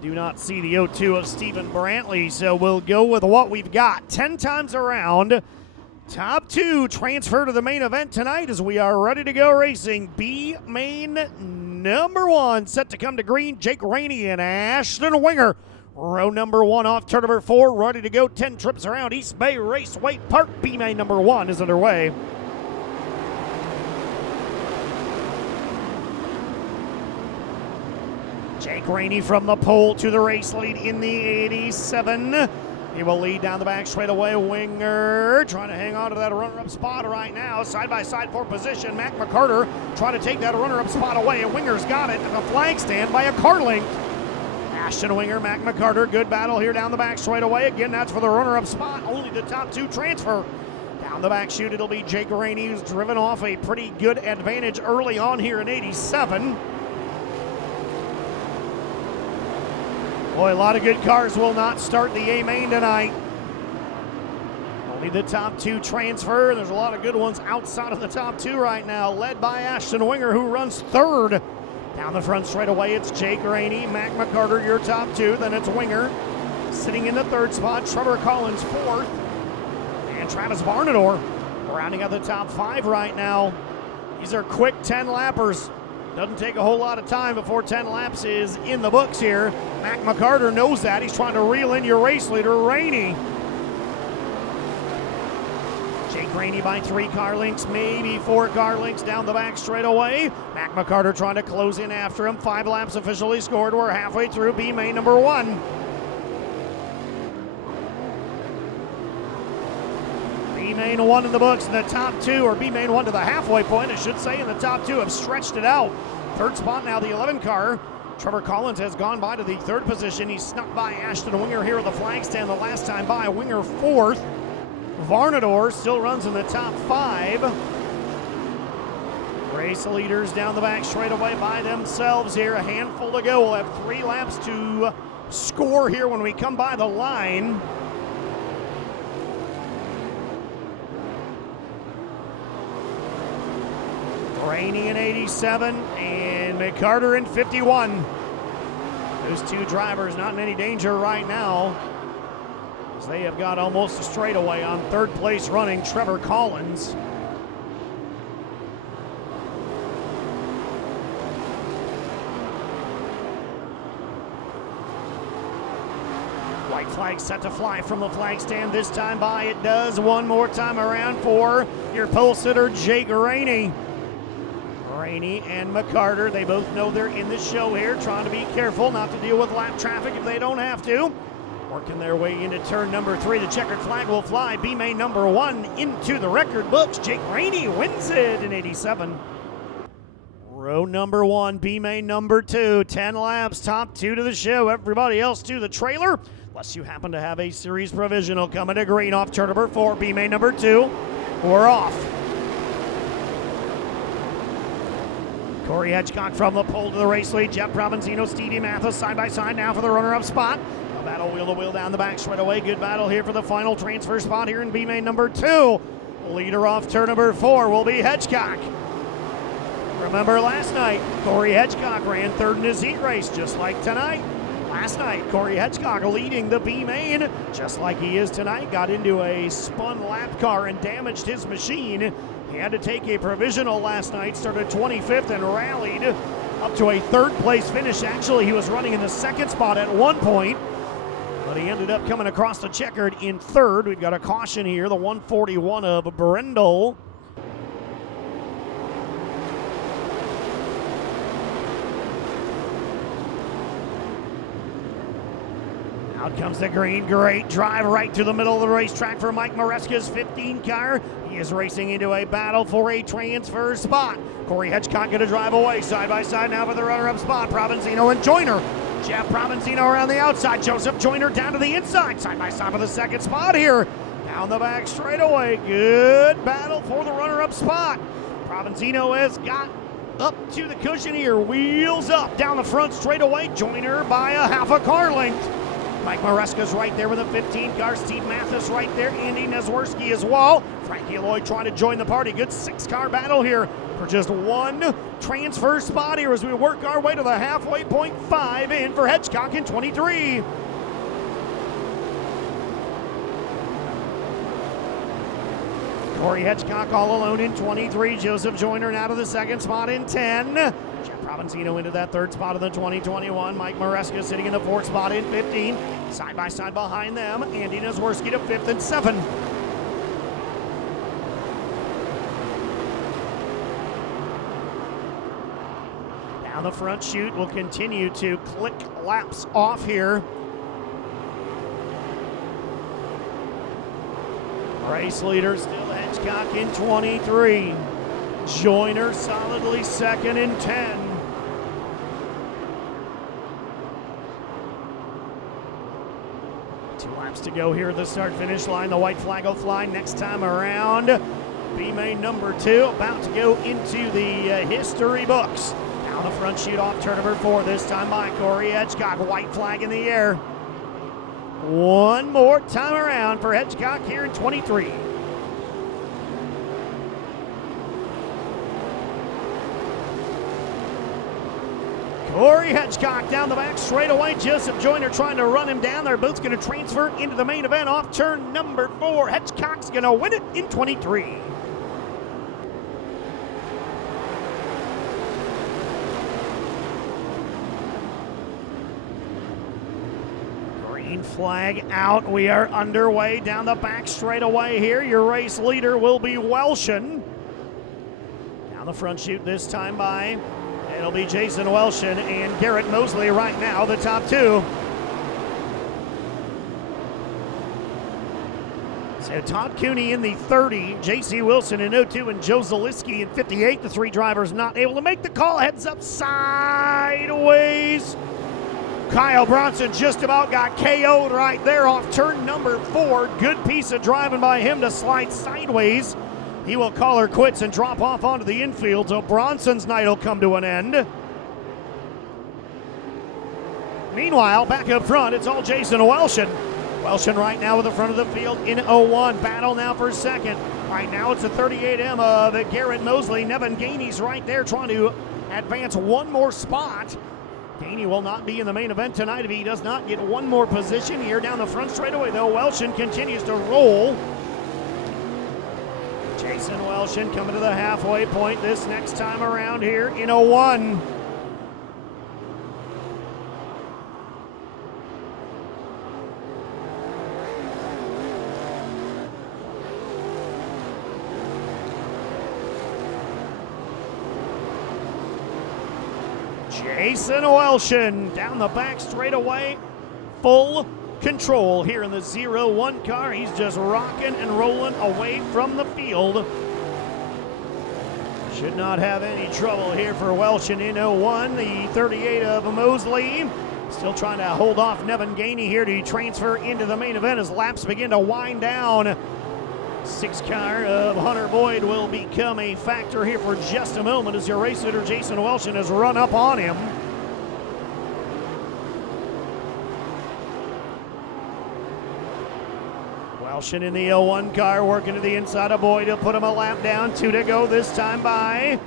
Do not see the 0-2 of Stephen Brantley, so we'll go with what we've got. 10 times around. Top 2 transfer to the main event tonight as we are ready to go racing. B main number 1 set to come to green. Jake Rainey and Ashton Winger. Row number 1 off turn number 4, ready to go. 10 trips around East Bay Raceway Park. B main number 1 is underway. Jake Rainey from the pole to the race lead in the 87. He will lead down the back straight away. Winger trying to hang on to that runner-up spot right now. Side-by-side for position. Mac McCarter trying to take that runner-up spot away, and Winger's got it at the flag stand by a car length. Ashton Winger, Mac McCarter, good battle here down the back straight away. Again, that's for the runner-up spot. Only the top 2 transfer. Down the back chute, it'll be Jake Rainey, who's driven off a pretty good advantage early on here in 87. Boy, a lot of good cars will not start the A main tonight. Only the top 2 transfer. There's a lot of good ones outside of the top 2 right now, led by Ashton Winger, who runs 3rd. Down the front straight away, it's Jake Rainey, Mac McCarter, your top 2. Then it's Winger sitting in the 3rd spot. Trevor Collins 4th. And Travis Varnador rounding out the top 5 right now. These are quick 10-lappers. Doesn't take a whole lot of time before 10 laps is in the books here. Mac McCarter knows that. He's trying to reel in your race leader, Rainey. Jake Rainey by 3 car lengths, maybe 4 car lengths down the back straight away. Mac McCarter trying to close in after him. 5 laps officially scored. We're halfway through B main number 1. B main 1 in the books, and the top 2, or B main 1 to the halfway point, I should say, and the top 2 have stretched it out. 3rd spot now, the 11 car. Trevor Collins has gone by to the 3rd position. He snuck by Ashton Winger here at the flag stand the last time by. Winger 4th. Varnador still runs in the top 5. Race leaders down the back straight away by themselves here. A handful to go. We'll have 3 laps to score here when we come by the line. Rainey in 87 and McCarter in 51. Those 2 drivers not in any danger right now, as they have got almost a straightaway on 3rd place running Trevor Collins. White flag set to fly from the flag stand this time by. It does one more time around for your pole sitter, Jake Rainey. Rainey and McCarter, they both know they're in the show here, trying to be careful not to deal with lap traffic if they don't have to. Working their way into turn number 3. The checkered flag will fly. B main number 1 into the record books. Jake Rainey wins it in 87. Row number 1, B main number 2. 10 laps, top 2 to the show. Everybody else to the trailer, unless you happen to have a series provisional coming to green off turn number 4. B main number 2. We're off. Corey Hedgecock from the pole to the race lead. Jeff Provenzino, Stevie Mathis side by side now for the runner-up spot. A battle wheel to wheel down the back straight away. Good battle here for the final transfer spot here in B main number 2. Leader off turn number 4 will be Hedgecock. Remember last night, Corey Hedgecock ran 3rd in his heat race, just like tonight. Last night, Corey Hedgecock leading the B main, just like he is tonight. Got into a spun lap car and damaged his machine. He had to take a provisional last night, started 25th and rallied up to a 3rd place finish. Actually, he was running in the 2nd spot at one point, but he ended up coming across the checkered in 3rd. We've got a caution here, the 141 of Brendel. Out comes the green. Great drive right to the middle of the racetrack for Mike Maresca's 15 car. He is racing into a battle for a transfer spot. Corey Hedgecock going to drive away side by side now for the runner-up spot. Provenzino and Joyner. Jeff Provenzino around the outside. Joseph Joyner down to the inside. Side by side for the 2nd spot here. Down the back straightaway. Good battle for the runner-up spot. Provenzino has got up to the cushion here. Wheels up down the front straightaway. Joyner by a half a car length. Mike Maresca's right there with a 15 car. Steve Mathis right there. Andy Nesworski as well. Frankie Lloyd trying to join the party. Good 6 car battle here. for just one transfer spot here as we work our way to the halfway point. 5 in for Hedgecock in 23. Corey Hedgecock all alone in 23. Joseph Joyner out of the second spot in 10. Jeff Provenzino into that third spot of the 2021. Mike Maresca sitting in the fourth spot in 15. Side by side behind them, Andy Nazworski to 5th and 7. Down the front chute will continue to click laps off here. Race leader still Hedgecock in 23. Joyner solidly second in 10. Two laps to go here at the start-finish line. The white flag will fly next time around. B-main number 2 about to go into the history books. Down the front chute off turn number 4, this time by Corey Hedgecock. White flag in the air. One more time around for Hedgecock here in 23. Corey Hedgecock down the back straightaway. Joseph Joyner trying to run him down. They're both going to transfer into the main event off turn number 4. Hedgecock's going to win it in 23. Green flag out. We are underway down the back straightaway here. Your race leader will be Welshin. Down the front chute this time by, it'll be Jason Welshin and Garrett Mosley right now, the top two. So Todd Cooney in the 30, J.C. Wilson in 02, and Joe Zaliski in 58. The three drivers not able to make the call. Heads up sideways. Kyle Bronson just about got KO'd right there off turn number 4. Good piece of driving by him to slide sideways. He will call her quits and drop off onto the infield, so Bronson's night will come to an end. Meanwhile, back up front, it's all Jason Welshin. Welshin right now with the front of the field in 01. Battle now for second. Right now it's a 38M of Garrett Mosley. Nevin Gainey's right there trying to advance one more spot. Gainey will not be in the main event tonight if he does not get one more position here down the front straightaway, though. Welshin continues to roll. Jason Welshin coming to the halfway point this next time around here in 01. Jason Welshin down the back straightaway, full control here in the 01 car. He's just rocking and rolling away from the field. Should not have any trouble here for Welshin in 01. The 38 of Mosley still trying to hold off Nevin Gainey here to transfer into the main event as laps begin to wind down. 6 car of Hunter Boyd will become a factor here for just a moment as your race leader Jason Welshin has run up on him. Welshin in the 01 car working to the inside of Boyd to put him a lap down. 2 to go this time by.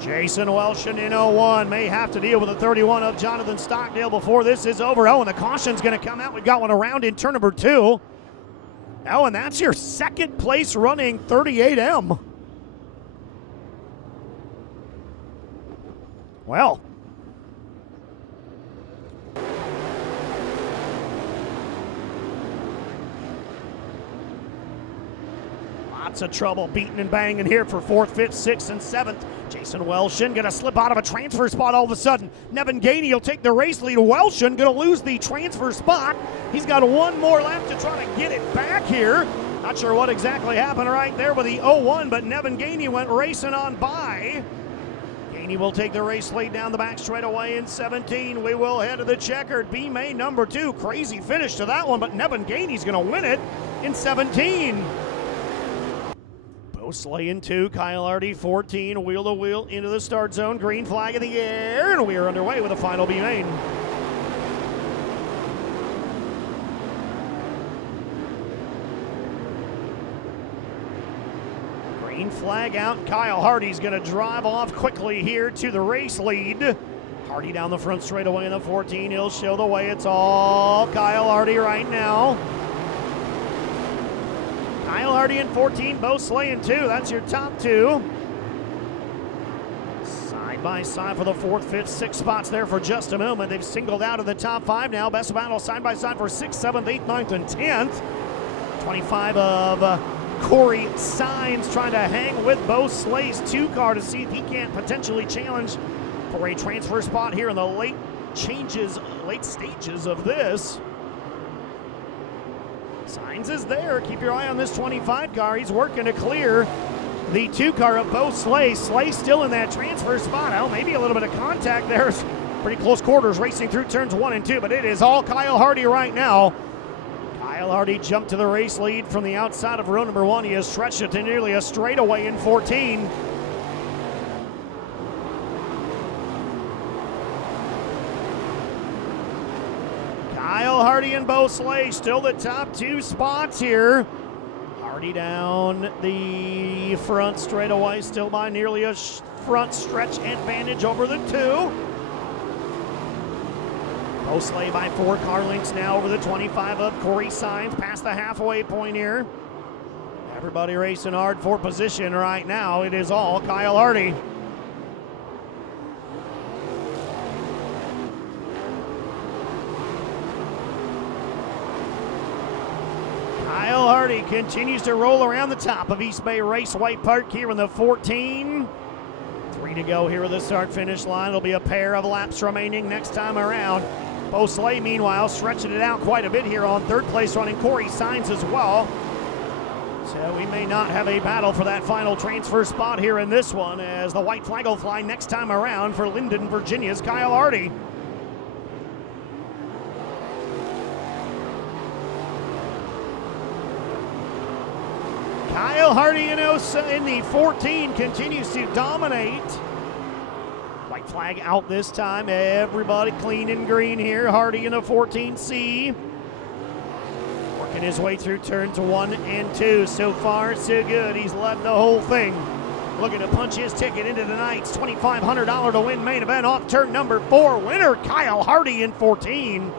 Jason Welshin in 01 may have to deal with the 31 of Jonathan Stockdale before this is over. Oh, and the caution's going to come out. We've got one around in turn number 2. Oh, and that's your second place running 38M. Well. Lots of trouble beating and banging here for 4th, 5th, 6th, and 7th. Jason Welshin going to slip out of a transfer spot all of a sudden. Nevin Gainey will take the race lead. Welshin going to lose the transfer spot. He's got one more lap to try to get it back here. Not sure what exactly happened right there with the 01, but Nevin Gainey went racing on by. Gainey will take the race lead down the back straightaway in 17. We will head to the checkered B-main number 2. Crazy finish to that one, but Nevin Gainey's going to win it in 17. Slay in 2, Kyle Hardy 14, wheel to wheel into the start zone, green flag in the air, and we are underway with the final B-main. Green flag out. Kyle Hardy's going to drive off quickly here to the race lead. Hardy down the front straightaway in the 14. He'll show the way. It's all Kyle Hardy right now. Kyle Hardy in 14, Bo Slay in 2. That's your top two. Side by side for the 4th, 5th, 6th spots there for just a moment. They've singled out of the top 5 now. Best battle side by side for 6th, 7th, 8th, 9th, and 10th. 25 of Corey Signs trying to hang with Bo Slay's 2 car to see if he can't potentially challenge for a transfer spot here in the late stages of this. Signs is there. Keep your eye on this 25 car. He's working to clear the 2 car of Bo Slay. Slay still in that transfer spot. Oh, maybe a little bit of contact there. Pretty close quarters racing through turns 1 and 2, but it is all Kyle Hardy right now. Kyle Hardy jumped to the race lead from the outside of row number 1. He has stretched it to nearly a straightaway in 14. Kyle Hardy and Bo Slay still the top 2 spots here. Hardy down the front straightaway, still by nearly a front stretch advantage over the 2. Bo Slay by 4 car lengths now over the 25 of Corey Signs, past the halfway point here. Everybody racing hard for position right now. It is all Kyle Hardy. Kyle Hardy continues to roll around the top of East Bay Raceway Park here in the 14. 3 to go here with the start-finish line. It'll be a pair of laps remaining next time around. Bo Slay, meanwhile, stretching it out quite a bit here on 3rd place, running Corey Signs as well. So we may not have a battle for that final transfer spot here in this one, as the white flag will fly next time around for Linden, Virginia's Kyle Hardy. Kyle Hardy in the 14 continues to dominate. White flag out this time. Everybody clean and green here. Hardy in the 14C. Working his way through turns 1 and 2. So far, so good. He's led the whole thing. Looking to punch his ticket into tonight's $2,500 to win main event off turn number 4. Winner Kyle Hardy in 14.